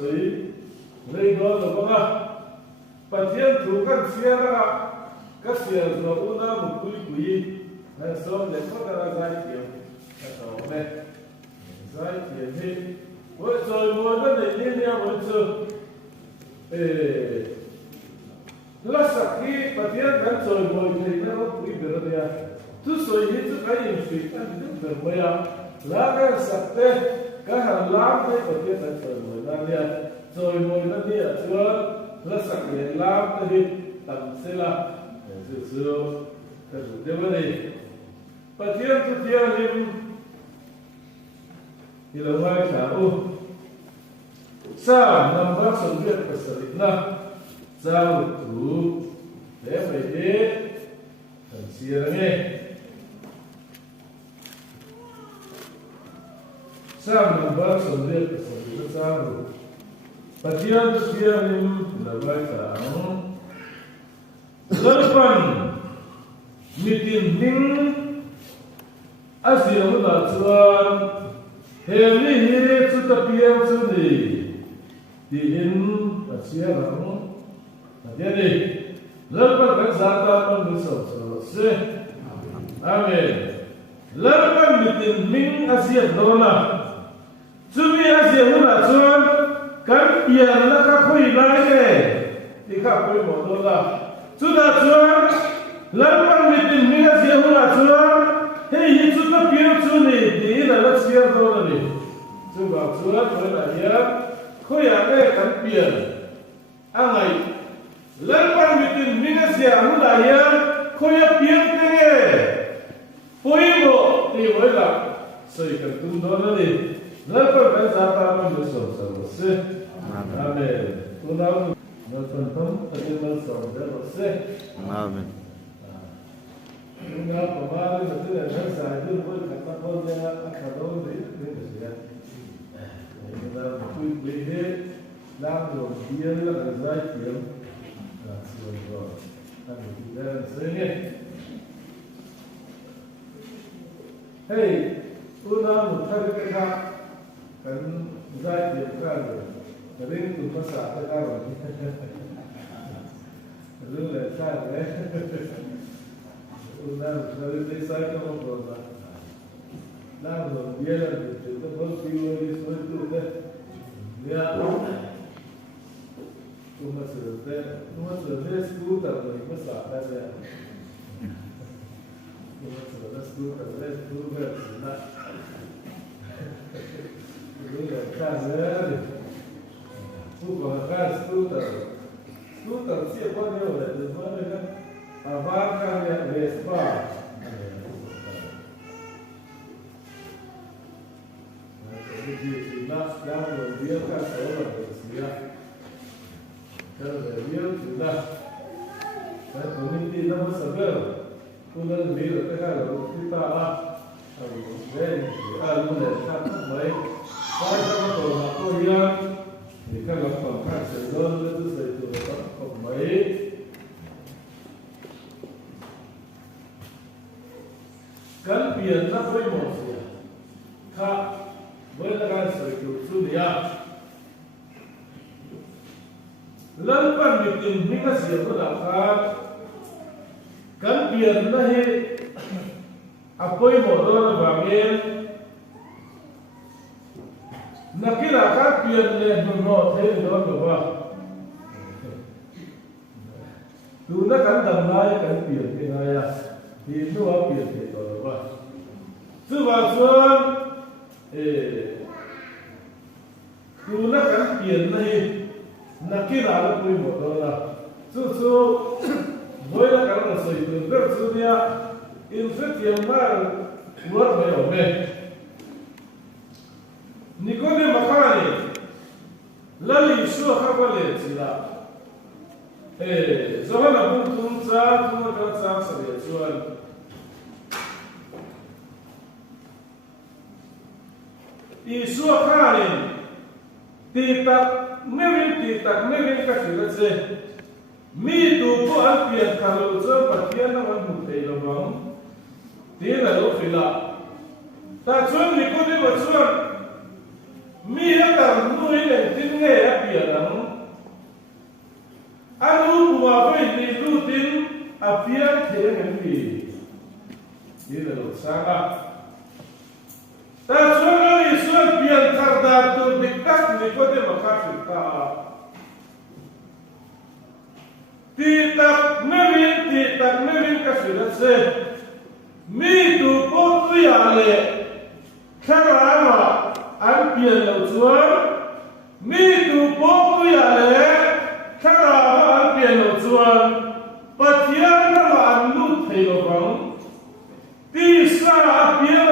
soi rei do lo banga pathian thu kan sia ra ka sia zo una mu kui na so le ko ra zai ti na so me zai ti he wo so mo da ne ni ya wo so la sakhi pathian kan so mo ni na wo kui be ra ya tu so yi tu kai in fi kan ni be mo ya la ka sakte ka ha la te pathian kan so mo na ya so mo na ni a chuan la sakhe la te hi tam se la so ka de wa ni pathian tu tia lim ila wa ka u sa number so ge ka sa na sa tu le mai de kan sia nge sa number so ge ka sa pathian tu tia lim ila wa ka lalpan mitin ning asiam la chuan heli hi chu ta piang chu ni ti in asia rang atiani lalpan kan zata pan ni so se amen lalpan mitin ning asia dona chumi asia la chuan kan piang la ka khoi lai ne ti kha khoi mo do la chu da chuan lalpan mitin ning asia la chuan hei hi chu ta piang chu ni ti la la sia do la ni chu ga chuan khoi la ya khoi ya ne kan piang angai lalpan mitin ning asia la ya khoi ya piang te nge poi mo ti hoi la soi kan tum do la ni lalpan kan zata man ni so se amen tu na lalpan tom ati na so de se Amen. Nga pamali na tira na sa idul ko katapon niya akadon ni siya. Na kui bihe na do biel la zai tiam na siya do. Ano tira senge. Hey, una mutar ka kan zai tiam ka do. Ring tu pasa ta ka ro. Lu le sa le. Una mutar sa ka mo do. Na do biel la tu to piu ni so tu de. Ya. Tu mas de escuta do ni pasa ta ya. Tu mas de escuta de tu ver na. Lu le sa le. Tu colocar escuta se pode olhar de maneira a vaca e a vespa nas dando dia ka sola sia kada dia sudah dan community nama sabar kunan dia kata kita dan alun dan baik pada waktu yang jika lakukan sezon itu saya tuh baik kan biar nak promosi ka berlaku sesuatu dia lalpan bikin minyak siapa dapat kan biar nahi apa yang modal bagian nakira ka pian le no the do do ba tu na kan dam lai kan pian ke na ya ti nu wa pian ke do ba tu ba chuan tu na kan pian nei nakira la pui mo do la chu voi la kan na soi tu ver chu dia in fet yam ma ruat me o me Nikode makani lali sua kabale sila zohana buntum sa tuma kan sa sabe chuan i sua kani ti tak mevin ka sila se mi tu po al pian kalu so patian na wan mutei lo bang ti na lo fila ta chuan nikode ma chuan mi la tar nu ile tin nge bia lang anu bua vai ni lu tin a pian the ngen ni ni lo sanga ta chuan ni suan pian thar da tu diktak ni ko de ma kha ta ti tak mevin ka sila se mi tu po tu ya le thara an pian lo chuan mi tu po tu ya le thara an pian lo chuan pathian na an lu thei lo bang ti sa pia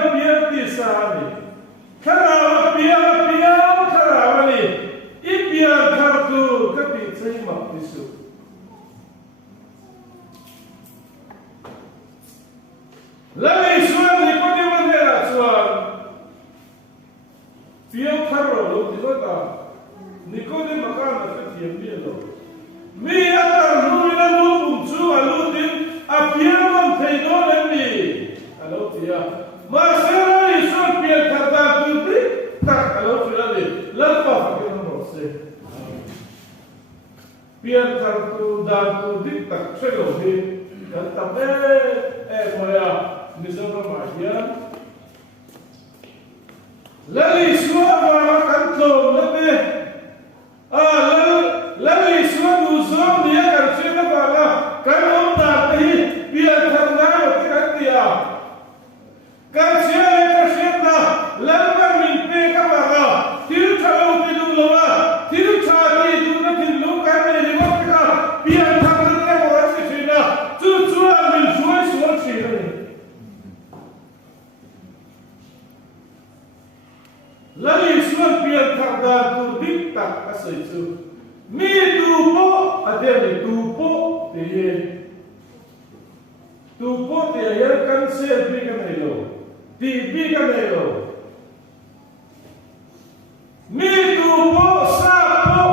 ti sa ni thara pia thara ni I pia thar tu ka ti chei ma ti su Lagi suan ni ko di mandera suan. Pia tharo lo di ko ta. Ni ko di makan na ka tiam dia lo. Mi atar lu ina lu bung chu alu din a pia man thei do le ni. Alo tia. Ma sera ni suan pia thar ta tu di tak alo tia ni. Lampa ke no se. Pia thar tu da tu di tak se lo di. Kan ta moya Misalnya mahian, lalu semua orang kantor lebih, lalu semua musuh dia kerja apa? Kalau nanti biar ternak berkat dia, kerja lalu mimpi apa? Tiru kalau tidur lama, tiru cari tidur tidur kan ini mereka biar ternak orang sini, cucu ambil semua sini. Lagi suan pian karda tu diktak asal itu. Mi tupo ada ni tupo dia. Tupo dia kan ser bikan elo. Di bikan elo. Mi tupo sapo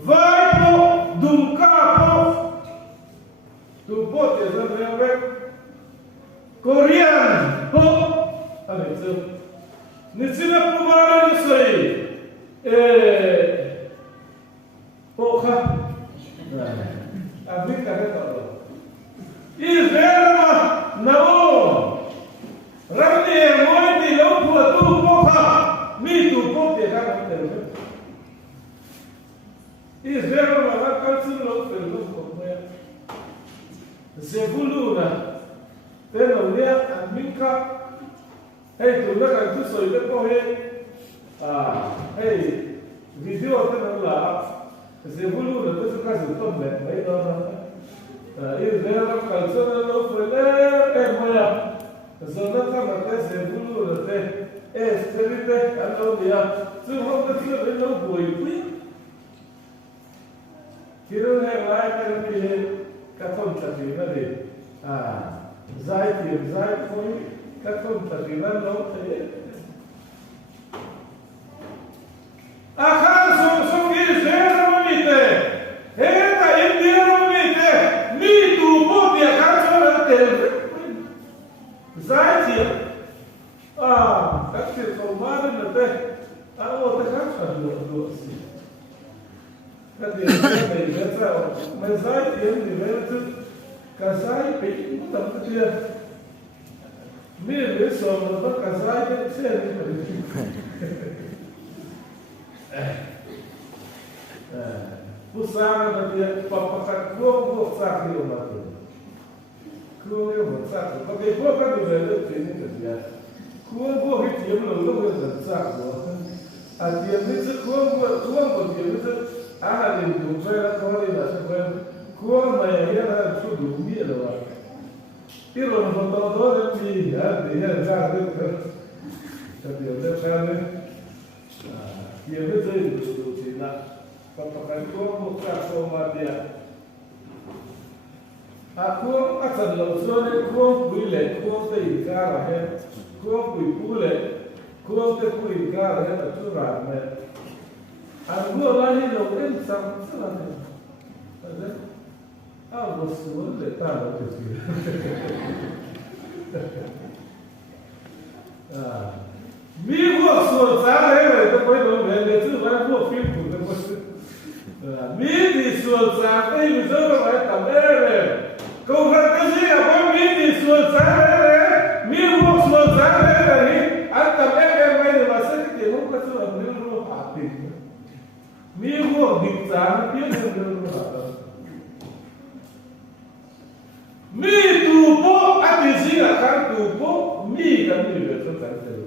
vai po dungkapo. Tupo dia sebenarnya Korean po ada itu. Ni sila pumara ni say poka abin ka ta do Israel nao rani moi ti lo pu tu poka mi tu po te ka ta do Israel ma ka su lo pe lo ko me Zebuluna te lo lia aminka Hey, tu nak tu soi tak kau hey, video tu nak lah. Sebelum tu suka suka ber, baik orang. Ini dia kalau sudah lo moya. Sudah kan ada sebelum tu, seperti kalau dia, semua tu sudah lo boleh. Kira yang lain kan dia katon cakap ni. Zai kau các công terlibat lo tadi. Akan sung Israel ramite, ta India ramite, mi tu po dia kan soal tel. Zaitia, kat formal nate, awak tak kan lo si. Kat dia ni biasa, Zaitia ni biasa, kasai pe, tak dia. Mir besok lepas kasai kan saya ni pergi. Pusara nanti papakan kuang sakit orang tu. Kuang sakit. Tapi bukan dibelah ini kerja. Kuang itu yang lalu yang sakit. Dia ni kuang dia ni ahal itu saya kalau dia sebab kuang maya dia tu dunia lawak. Tiro no todo di dia jadi tapi ada sekali dia betul tidak papakan kuang buka sama dia aku akan langsung kuang boleh kuang terikar kuang boleh kuang terikar itu ramai aku lagi lakukan sama ada Rasul letal tu sih. Mi Rasul saya tu pun belum tu, saya pun film tu. xuân sáng đây mình dỡ vào cái tầm đây câu vấn cái gì là có mi xuân sáng đấy mi vuông xuân sáng đấy là gì anh tầm em bây giờ mà sẽ cái không có sự ẩn mình luôn phạt tiền mi vuông hình sáng biết em luôn phạt mi tu po anh thì gì là khang tu po mi cái gì về xuân sáng rồi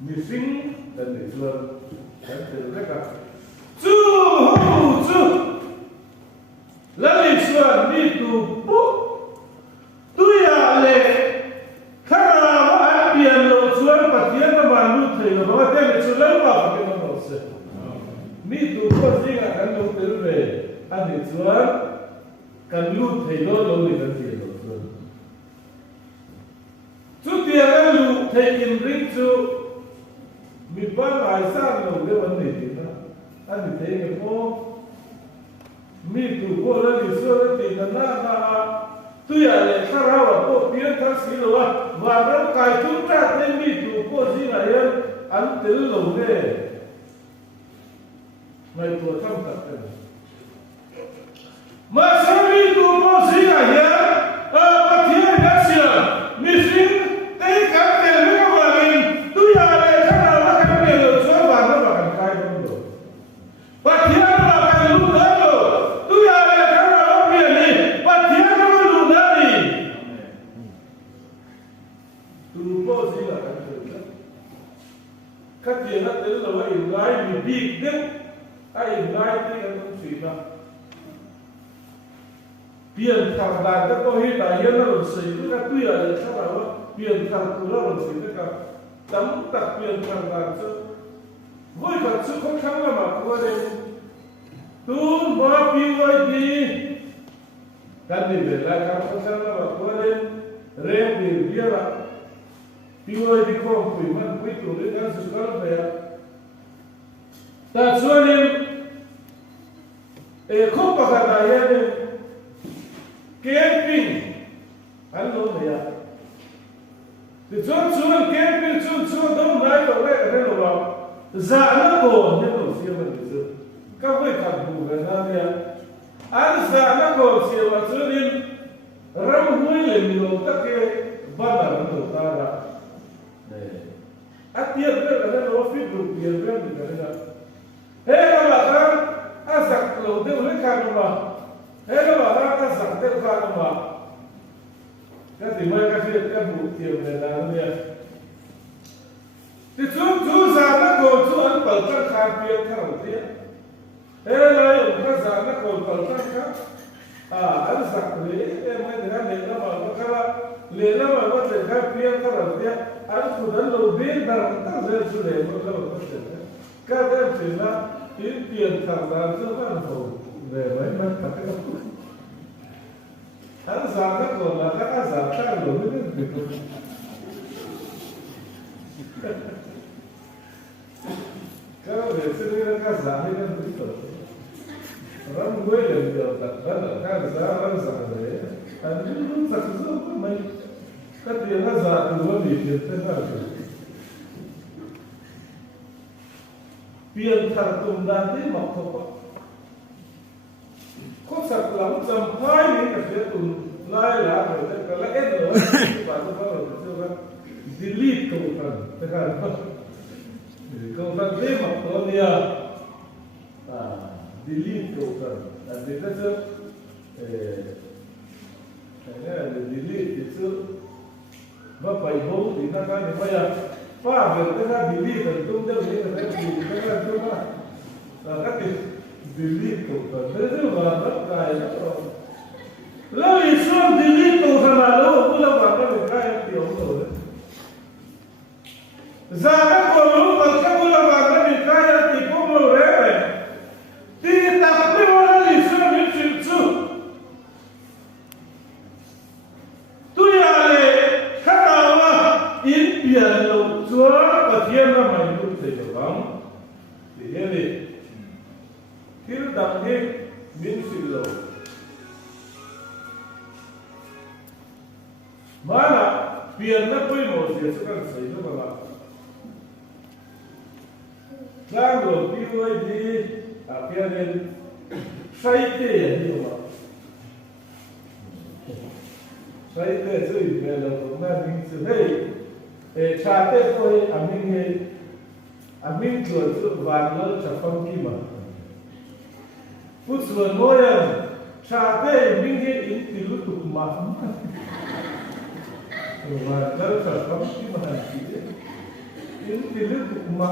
mi sinh cái gì xuân sáng rồi đấy cả chú lần này xuân mi tu po tôi à lệ khá là anh biển lộ xuân và thiên nó mà nút thì nó mà thế này xuân lớn vào cái nó nổi sẽ mi tu po gì là cái nút tới về anh thì xuân cái nút thì nó lâu thì cái tiền lộ xuân chú tiền cái nút thì in rít chú mi bán lại sang lộ cái vấn đề gì đó anh thì thấy cái phố mi tu po lần này xuân thì nó na tôi à lệ khá ra vào bộ biến thắng sĩ lộ và nó cài chúng ta nên mi tu po gì này anh tự lộ nghe mày tuổi thăm tập cái này mà sao mi tu po gì này bắt thiên cái gì mi sinh cái tiền nó vào mình tôi à lệ khá ra vào cái tiền lộ xuân và nó vào cái cài đó rồi bắt thiên nó vào cái lúc đó rồi tôi à lệ khá ra vào biển này bắt thiên nó vào lúc đó đi tu po gì là cái chuyện đó các tiền nó tới là vậy gái bị bị đấy ai gái thì cái东西嘛biển thằng đàn các cô hi đại hiền nó làm gì cái tuy là để sao đó biển thằng cứ nó làm gì cái tấm tập biển thằng đàn chứ với cả sự khó khăn mà qua đây tu mà bị vậy đi cái gì về lại cái khó khăn mà qua đây rèn biển bia là bị vậy đi không bị mất quỹ tu đấy cái sự khó khăn vậy ta cho nên không có cái đại hiền camping anh nói vậy à thì chuan camping chuan đông này đâu đấy cái đâu vào giả nó còn nhưng mà siêu mình thì các vị thằng bù cái nào vậy anh giả nó còn siêu mà cho nên ram mũi lên nhiều tất cái ban đầu nó ta ra này anh tiền cái là nó fit được tiền cái gì cái đó thế là bạn anh giặc lâu tiêu lấy khăn mà thế nó bảo ta giặc tiêu khăn mà cái gì mới cái chuyện cái vụ tiền này là nó vậy thì chú già nó còn chú anh bảo trang khăn tiền khăn đầu tiên thế là ông cái già nó còn bảo trang khăn anh giặc lấy em mới thấy lấy nó bảo nó khá lấy nó bảo nó thấy khăn tiền khăn đầu tiên anh cứ đánh lâu biến đằng ta dễ chú lấy nó lâu nó chuyện cái em chỉ là tiền thằng đàn chưa có hồn về mấy mất cả cái đó hắn già nó còn là các già ta lỗi với việc các về xin đi các già hay các thứ tốt ram quê lên được tất cả các già đấy anh cũng rất rất mấy các tiền các già từ lúc đi tiền thế nào biển thằng tùng đàn tới mọc thọc có sạch lắm chầm phai những cái phía tùng lai lá rồi tất cả lại hết rồi và tôi bắt đầu tôi bắt delete câu phần tất cả câu phần tới mọc thọc đi delete câu phần là gì đó chứ cái này là delete thì chứ mà phải hố thì nó cái này bây giờ phá việc cái ra delete thành công cho những cái gì cái ra chúng ta các cái delete của phần thế chứ mà rất dài lắm rồi lâu thì xong delete của phần nào đâu cũng lâu vào cái cái tiểu rồi ra các con lúc mà các con lâu vào cái cái thì cũng lâu đấy thì tập đi vào thì xong những chuyện chứ tôi là khác nào mà in biển lâu chúa và thiên là mày lúc thì được không thì thế này khi nó đặt hết miễn xin lỗi mà là biển nó quay một gì sẽ cần xảy ra mà đang rồi đi ơi đi kia nên sai tê đi mà sai tê chơi về là cũng là mình chơi đây cha tê thôi mình chuẩn sự vàng lớn chả phong kim mà phút chuẩn mỗi cha tê mình nghe in từ lúc tụt mà vàng lớn chả phong kim mà in từ lúc tụt mà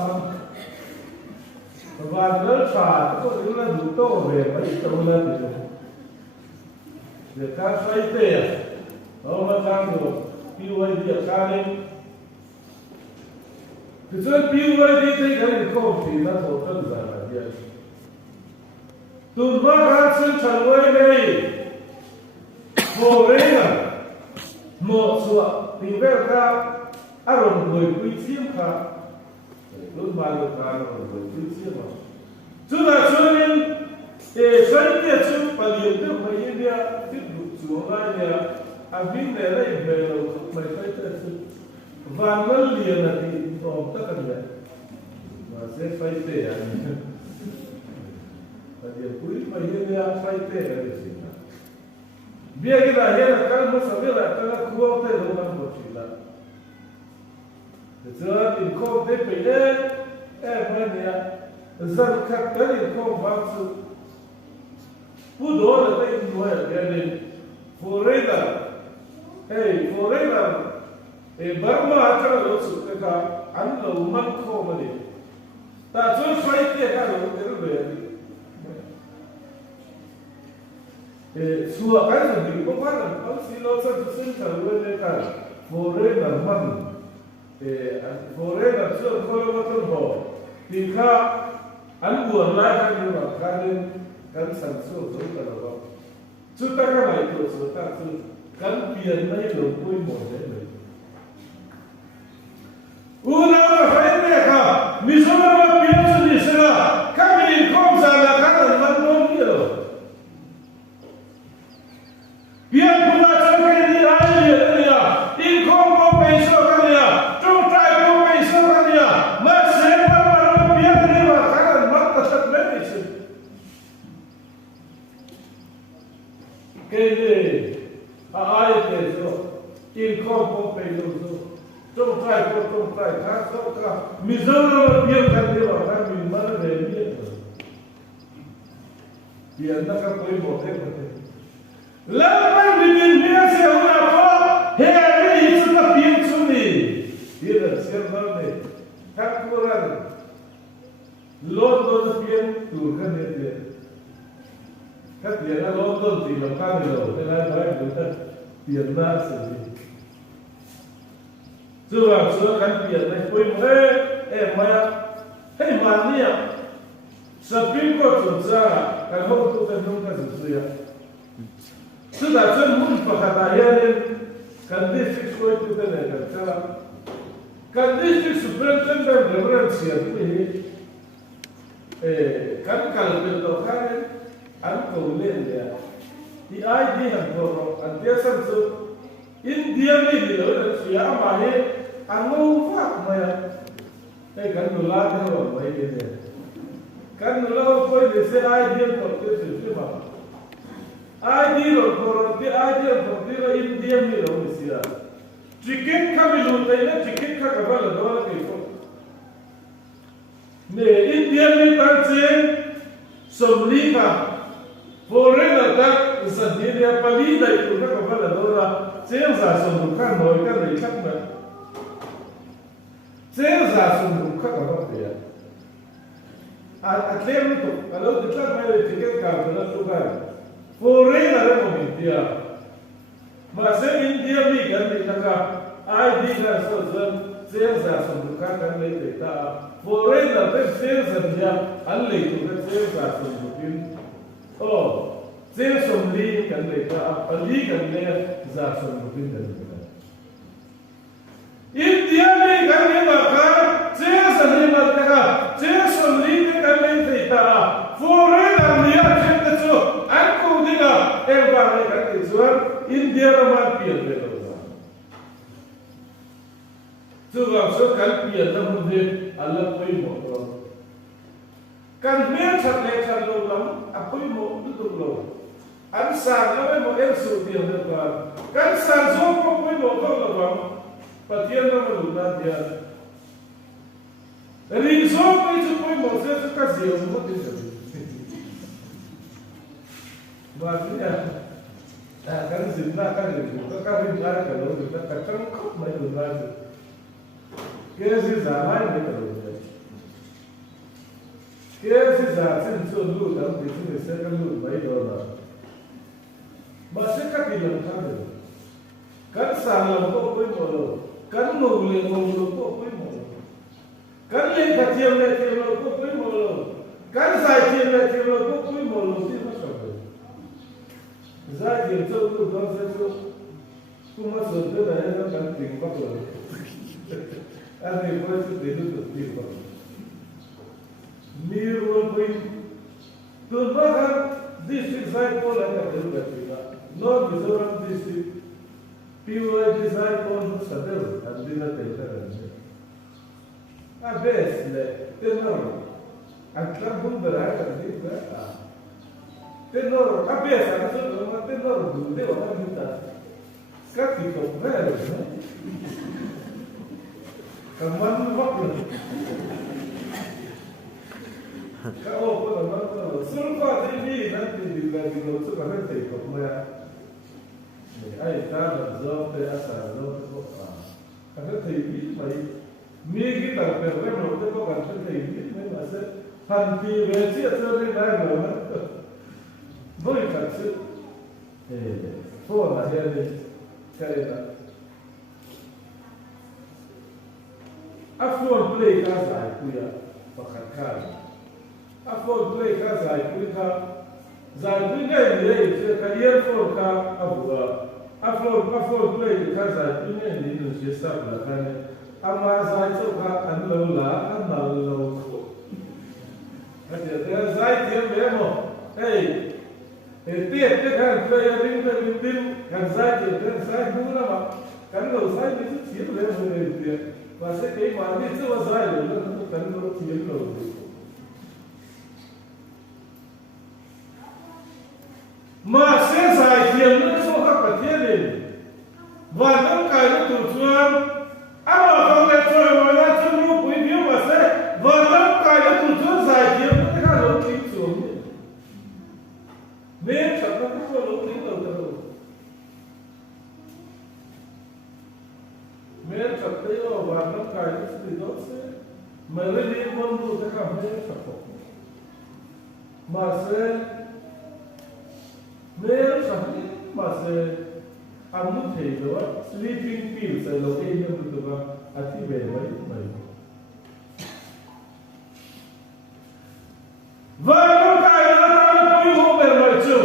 vàng lớn chả có những là đủ to về mấy tàu lên thì các sai tê ông mà đang được yêu ai đi ở đây thì cho nên yêu ai đi thì cái này không thì nó tốt hơn là gì tụi nó đang sinh sản với đây hồ đấy là một số thì về ra aaron người quý chiêm cả lúc mà được ra người quý chiêm mà chúng ta cho nên sai tê chúng ta liền được mấy India tiếp tục xuống lại nè abin này là về rồi mấy sai tê chúng và nó liền là thì ông tất cả vậy mà sẽ sai tê à và điều cuối mà hiện nay sai tê là gì đó bây giờ cái này là cái mà sao biết là cái khu tê đâu mà có chuyện đó giờ thì không tê bây giờ em nói nè giờ các cái thì không vắng sự phụ đồ là cái gì vậy cái này foreigner Burma acara lo suka ka an lo man ko mali ta cho sai te ka lo te be suwa ka so bi ko pa na al si lo sa tu sin ta lo le ka foreigner man foreigner so ko lo to ho ti ka an bu la ka ni ba ka ni kan san so to ka lo chu ta ka mai to so ta chu kan pian mai lo ko mo de una faeneka misoma pienso di sera kami komsa la kana mandom kilo pian pula chake ni ai ya in kom ko peiso kania tum trai ko peiso kania ma se pa ma pian ni ma kana matta sat medicine kele ai peiso in kom ko peiso trong trai khác không cả mình dâu nó biếng cái gì mà cái mình mất về biếng tiền nó các tôi một thế mà thế lần mai mình biếng sẽ không làm có hệ cái gì nó biếng xuống đi thì là xem nó này các cô rằng lót nó biếng từ cái này tiền các tiền nó lót nó thì làm cái gì rồi thế này nói người ta tiền ra xử lý chưa làm sửa căn biệt này quên em mà hey mà nia Supreme Court chuẩn ra cái hậu tu cái không cái gì vậy chứ là chân muốn phải hạt đại nên căn district court tu cái này cái sao căn district superintendent reference cái căn căn cái đó cái anh cầu lên đấy thì ai đi hàng cầu anh tiếp sang số India này thì ở Sri Lanka này anh ngô phát mà cái cần là cái đó vậy đấy cần là coi để xem ai đi vào cái sự mà ai đi rồi còn cái ai đi vào cái là India này rồi Sri Lanka ticket kami luôn đấy là ticket khác các bạn là đó là cái gì này India này tăng trên sông Lý cả foreigner ta sản品ya pali dai tu ka ba la dora chen za sum ka noi ka nei khak na chen za sum ka ba ya a tlem to alo ditla mai ticket ka ba tu ka foreigner mo mi dia ma se India mi ga ni ka ai di la so zan chen za sum ka nei te ta foreigner te chen za dia an le tu ka chen za sum tin Saya sumli kan mereka, apalagi kan mereka zasam mungkin kan mereka. India ni kan mereka, saya sendiri mereka, saya sumli kan mereka. Foreigner ni ada tu, aku juga bang kan itu, India ramai pian mereka. Sebab sekarang pian namun dia Allah pun motor. Kan mereka cakap cakap ulang. apoi mo du lo an san na mo el su ti de ka kan san zo ko apoi mo ko lo ba patien na mo lu na dia ri zo ko itu apoi mo se ka zio mo ti se ba dia kan zina kan ri ka ri na ka lo ka kan ko mai lu na ke si zaman ni ka lo Kaya si Zatin so lu dalam bisnis saya kan lu baik orang. Masih kat bilang kan salam kok koi molo, kan noleng molo kok koi molo, kan yang kacil kok koi molo, kan Zatin kok koi molo sih macam tu. Zatin so lu dalam saya cuma sudah dah kan tinggal tu. Ada yang boleh tu tinggal. Mirror point. To bahkan district side pun ada juga. No Mizoram district. PY design pun sadar. Adina terkena. Abes le. Tenor. Antara pun berada di mana. Tenor. Abes ada tu. Tenor dulu orang kita. Kaki kau berada. Kaman apa? Kalau pun orang surfa ini nanti bila tu kan nanti kau maya, ayat tanah jauh asal jauh tu kan nanti mai, kita perlu nanti kau kan nanti mai masa hanti versi atau ni dah mana, boleh kan sih, phone aja ni kerana, after play kan saya pakai kan. After play ka zai pui ne ni se ka earphone ka abua after play ka zai pui ne ni no se sa la ka ne ama zai so ka an lo la an na lo ko ate de zai ti me mo hey te kan play ring kan zai du na ma kan lo zai ni ti le mo ne ti wa se ke ma ni se wa zai lo kan lo ti lo mà sẽ giải thiện những số các vật thiết này và những cái nó tụt xuống áp vào trong lệ trời mà ra chân lúc quý biếu mà sẽ và những cái nó tụt xuống giải thiện những cái lỗ tính xuống nên chẳng có cái lỗ tính đầu đầu nên chẳng thấy và những cái nó sẽ đó sẽ mà lên đi quân vụ sẽ cảm thấy chẳng có mà sẽ Nếu chẳng mà sẽ ăn một thể đó sleeping pill sẽ lâu ấy nhưng mà tụi bạn thì về mấy và nó cái đó nó cũng không về mọi chỗ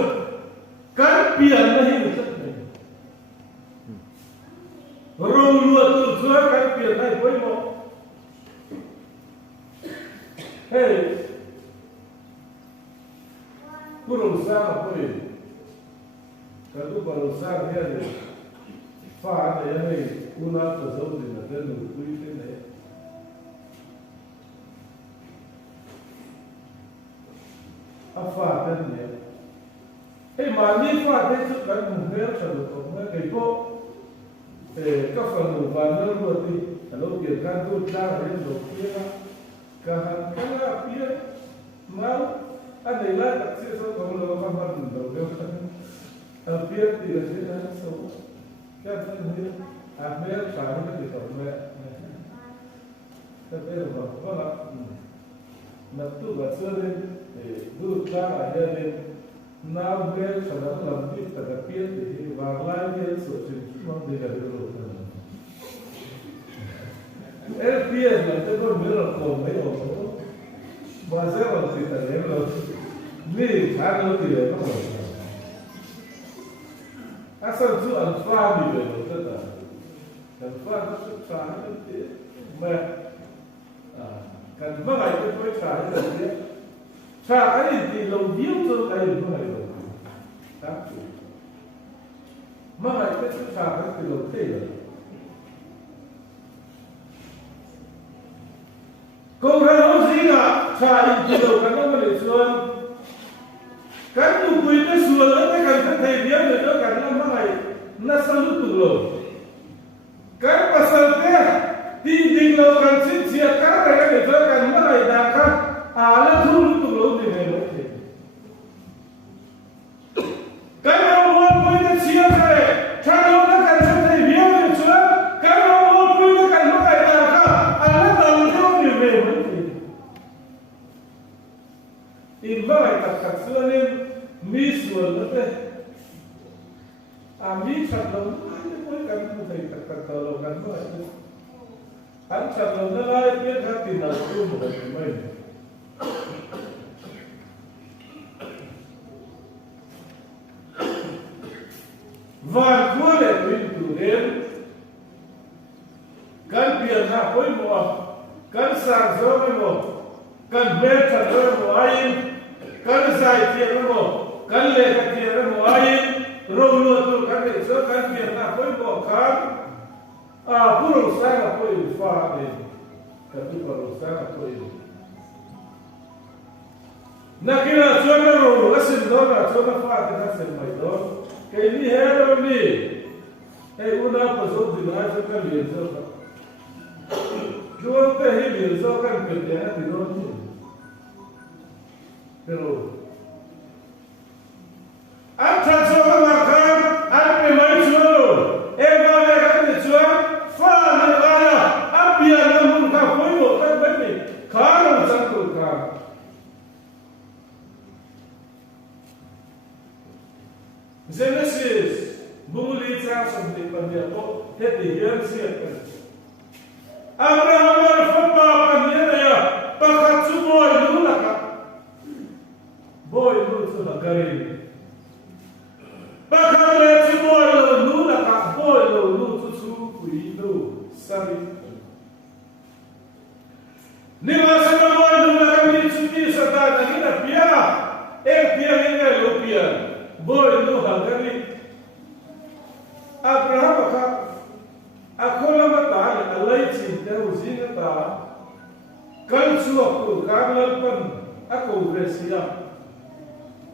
cái biển nó hình chất này rồi lùa từ giữa cái biển này với một hey cô đồng sao với Kalau barusan dia ni, faham dia ni, guna tersebut di mana nukui tu ni. Apa dia ni? Mani faham dia tu kan mungkin satu orang kepo, kau kalau mana berarti kalau dia kan tu cara dia berkira, kan apa mau ada ilah tak sih so kalau orang faham tu. Hampir tidak ada semua. Kan hampir kami di tempat. Tapi orang Naftu basar dulu cara ada ni. Nampir sahaja lambi terkapir di warlai dia sosial cuma dia dulu. LPS nanti pun mula komai orang. Bahasa orang kita ni kalau dia tu. Asal tu alfa ni betul tak? Alfa tu cara ni, kan mana itu tu cara ni? Cara ni di dalam dia tu ada mana itu? Tak. Mana itu cara di dalam dia? Kau orang Aussie cara di dalam kan mana itu? kan tu kui te sual te kan thei dia le do kan la mai na salu tu lo kan pasal te ti ding lo kan sin sia ka re le do kan mai da ka ala tu tu lo ni le lo kan mo kui te sia ka re cha lo na kan sa thei dia le chua kan mo kui te kan mai da ka ala ta lo ni le lo in vai ta suanin mi sual te mi chat lo ai ko kan tu thei ta lo kan mo an chat lo na lai pe tha tin na tu mo mai va quale tu dem kan pia na koi mo kan sa zo mo kan be tha mo ai kan sai tiang mo kan le ka tiang mo ai ro lo tu kan le so kan pia na koi mo kan puro sa na koi fa de ka tu puro sa na koi na kina so na ro la sin do na so na fa de na sin mai do ke ni he ro ni e una pa so di na so kan le so jo te hi le so kan pe de na di ro ni pero ancha so ma kan an pe mai chuo e ba le ka ni chuo fa na la ya an pia na mun ka koi mo ta ba ni ka ro sang tu ka Genesis bumuli cha sam de pa dia ko he ti yan sia ka Abraham ar fa pa pa ni ya pa ka chu boy lu la ka boy lu chu la gari pa ka le chu boy lu la ka boy lu chu chu ku yi lu sari ni ma sa ma boy lu la ka ni chu ti sa ta ni na pia e pia ni na lu pia boy lu ha gari Abraham ka akola mata alai chin te uzina ta kan chu ko karlal pan ako resia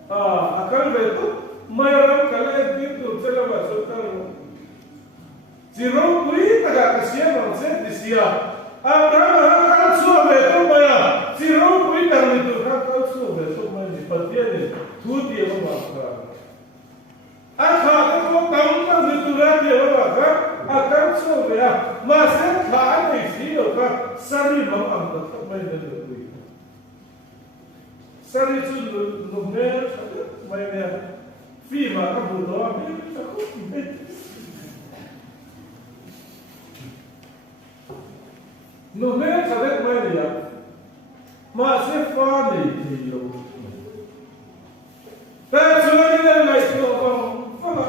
akal ve to mayram kale din tu chela ba so tar zero pui ta ka sia no se disia Abraham kan chu ve to maya zero pui tar ni tu ka chu ve so mai ni patia ni tu dia ma ka akha ko kam ta ni tu ra dia ba ka akan chu ve ma se kha ni si lo ka sari ma am ta mai ni tu sari chu no me mai ne fi ma ka bu do mi ta ko ki be no me sa ve mai ni ya ma se fa ni ti yo ta chu ni na lai chu ko fa ma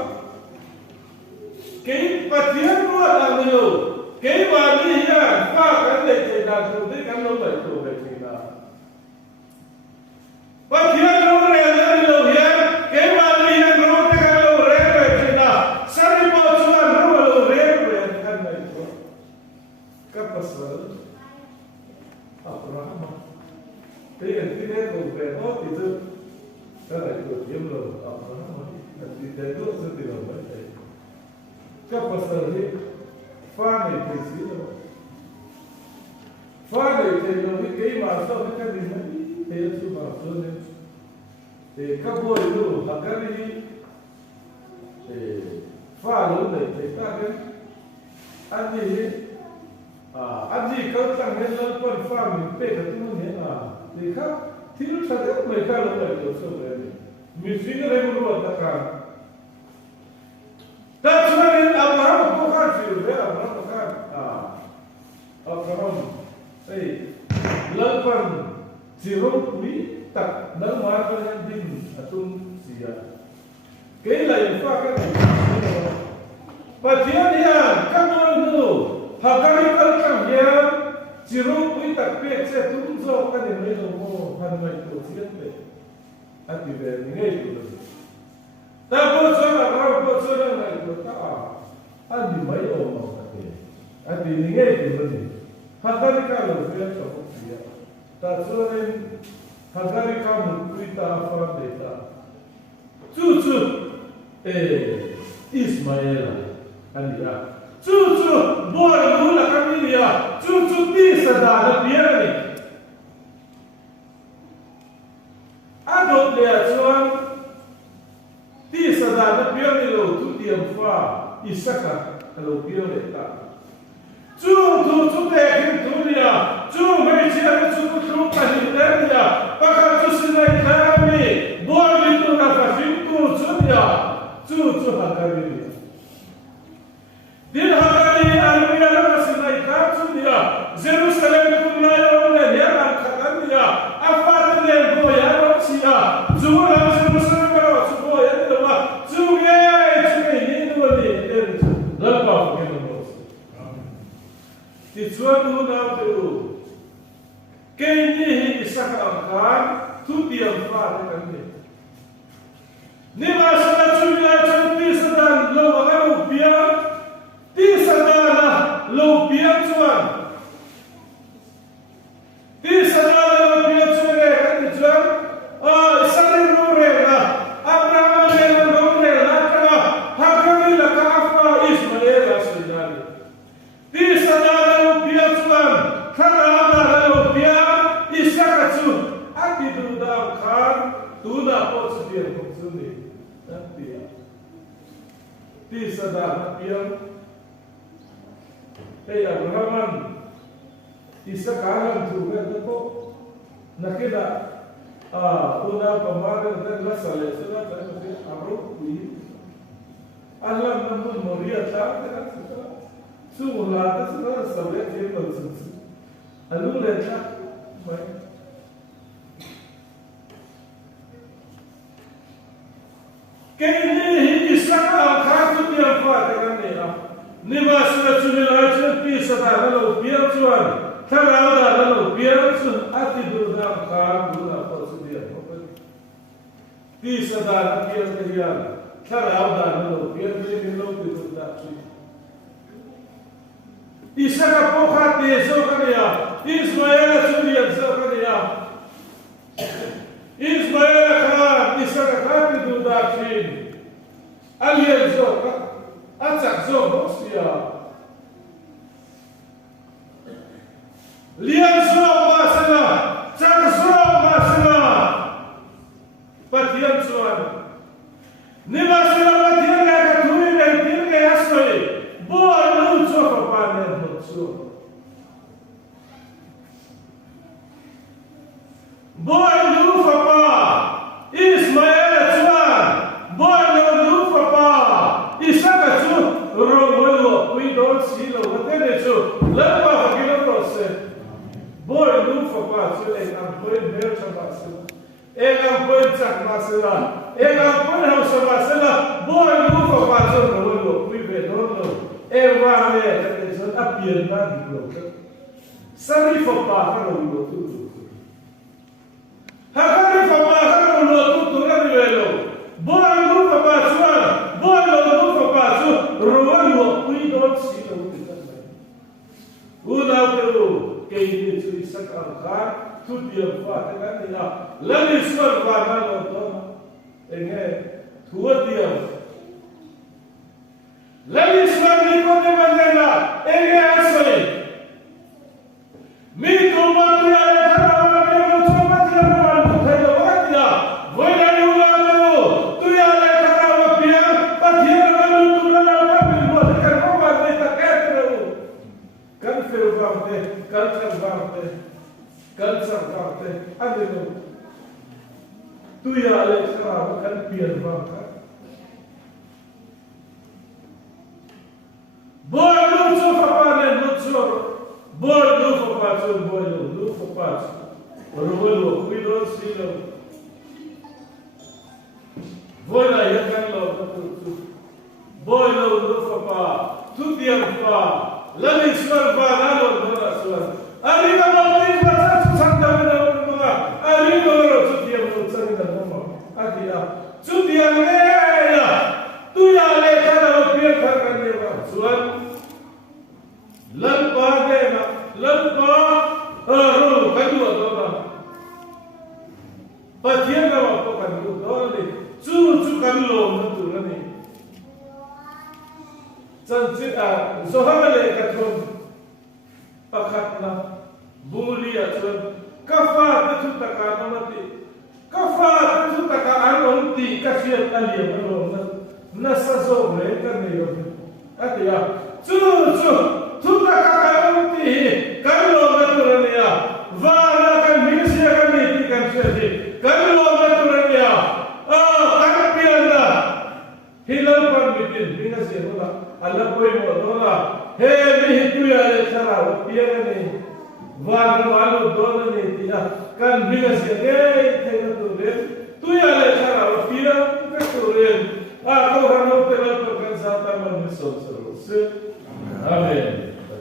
ke pathian no la ni yo ke ba ni ya fa ka le te da chu de kan lo ba chu be ti na pathian no re la ni lo ya ke ba ni ya no te kan lo re be ti na sari bo chu no lo re be kan na chu ka pasal Abraham te ti ne ko be o ti tu ta la ko yem lo Abraham ti te do se ti lo ba ka pasal ni fa ne te si lo fa ne te lo ni ke ma so ka ni na te su ma so ne te ka bo lo ha ka ni fa lo ne te ta ke an ni an ni ka ta ne lo ko fa mi pe ka tu ne te ka ti lo sa de me ka lo lo so ne mi fi ne mo ro ta ka That's when Abraham bukan sih, Abraham bukan. Abraham, lakukan zero pui tak nang markan din atum sia. Kailan yung fakat Patian yan, kamuan no, hagarikal kang yan, zero pui tak pek saya tumso kan yang may mo hanmay ko siya pe. At ibe ngay ko. Tapos Abraham po sa nang ito andi may o makate. At iningay ko ni. Hagarikal ang siya sa siya. Tapos rin hagarikal mo kuita fa data. chu Ismael ania chu boy lu la kaminia chu ti sada na piani adot le chuan ti sada na piani lo tu tiam fa Isaka lo pio le ta chu te kim tu nia chu mai chia chu tu pa ni le nia pa ka chu sinai kami boy li tu na fa sim tu chu nia chu ha ka ni din ha ka ni an mi la ka sinai ka chu nia Jerusalem tu na yo le ya ka ka nia a fa le bo ya ro sia chu la Jerusalem ro chu bo ya de wa chu ye chu ni ni ni la pa ke no ti chuan nu na te u ke ni Isaka kan tu tiam fa te kan ni ma sa na chu ya chan ti sa dan lo wa ka lu pia ti sa dan na lo pia chuan ti sa dan lo pia chuan le ka ti chuan sa ni ro re na Abraham le ro re na ka ha ka ni la ka fa Ismael la sa dan ti sa dan lo pia chuan ka na lo pia Isaka chu ati du da khan tu na po chu pia ko chu ni ti sada piam hey Abraham Isaka lang tu ga ko nakida una pamara da la sale sala ta ko abro kui Allah namun moria ta ta su la ta sala sale je ko su alu le ta mai Kini Isaka khatu dia fa ta ne na niwas na chune la chen pi sada la lo pia chuan thara da la lo pia chu ati du da kha du na pa su dia ko pi sada la pia te ya thara da la lo pia te ni lo ti du da chi Isaka po kha te so ka ya Ismael chu dia so ka ya Ismael kha Isaka kha ti du da chi Aliel zo ka atsak zo mosia lian zo masala chak zo masala patian chuan ni masala patian ka thui ne tin ke asoi bo lu cho ka pa ne ho chu bo lu fa pa Ismael chuan bo lu fa pa Isaka chu ro we don't see lo what they do la pa ki lo prose boy lu fa pa chu e am boy mer cha pa su e am boy chak ma su la e am boy ha sa ma su la boy lu fa pa chu ro we be don't know e wa me te so apien ma di lo sari fa pa ha ro lo tu ha ka ri fa pa ha ro lo tu ra ni lo boy lu fa pa chu boy lu fa pa chu ro we don't see lo Una pelo que ele se sacar tudo dia faz né já lá no escuro vai lá no dono é tua dia lá no escuro nem pode mandar lá é assim me toma dia é para me não toma dia para não ter o dia vai lá no lado tu já é para o pia patia lá no tu lá para me botar que não vai dar quebra kan fervante kan servante adeno tu ya le khara kan pirvante boy lu so papa ne lu so boy lu papa so boy lu papa ro we don't see lo boy la ya kan lo tu boy lu papa tu dia papa la ni swar va na lo na swar ari na lo ni va sa sang da na lo ma ari no lo tu dia lo sang da no ma ati ya tu dia le ya tu ya le ka na lo pia ka ka ne va swar lan pa de na lan pa ro ka du do na pa dia na va ko ka du do le chu kan lo na tu la ni chan chi a zo ha le ka thon pakhat na buli a chuan ka fa ta thu ta ka na ma ti ka fa ta thu ta ka an om ti ka fiat a liam a lo na sa zo le ka ne yo a ti ya chu thu ta ka om ti kan lo na tu la ni ya va na kan mi se ka ni ti kan se ti kan lo na tu la ni ya kan pi na hilal par mitin binga se hola Allah koi mo dola he mi tu ya le sara pi ne Var malu dona ni tia kan binga se ne te na tu le tu ya le sara pia ka tu le a ko hanu te na kan sa ta man so amen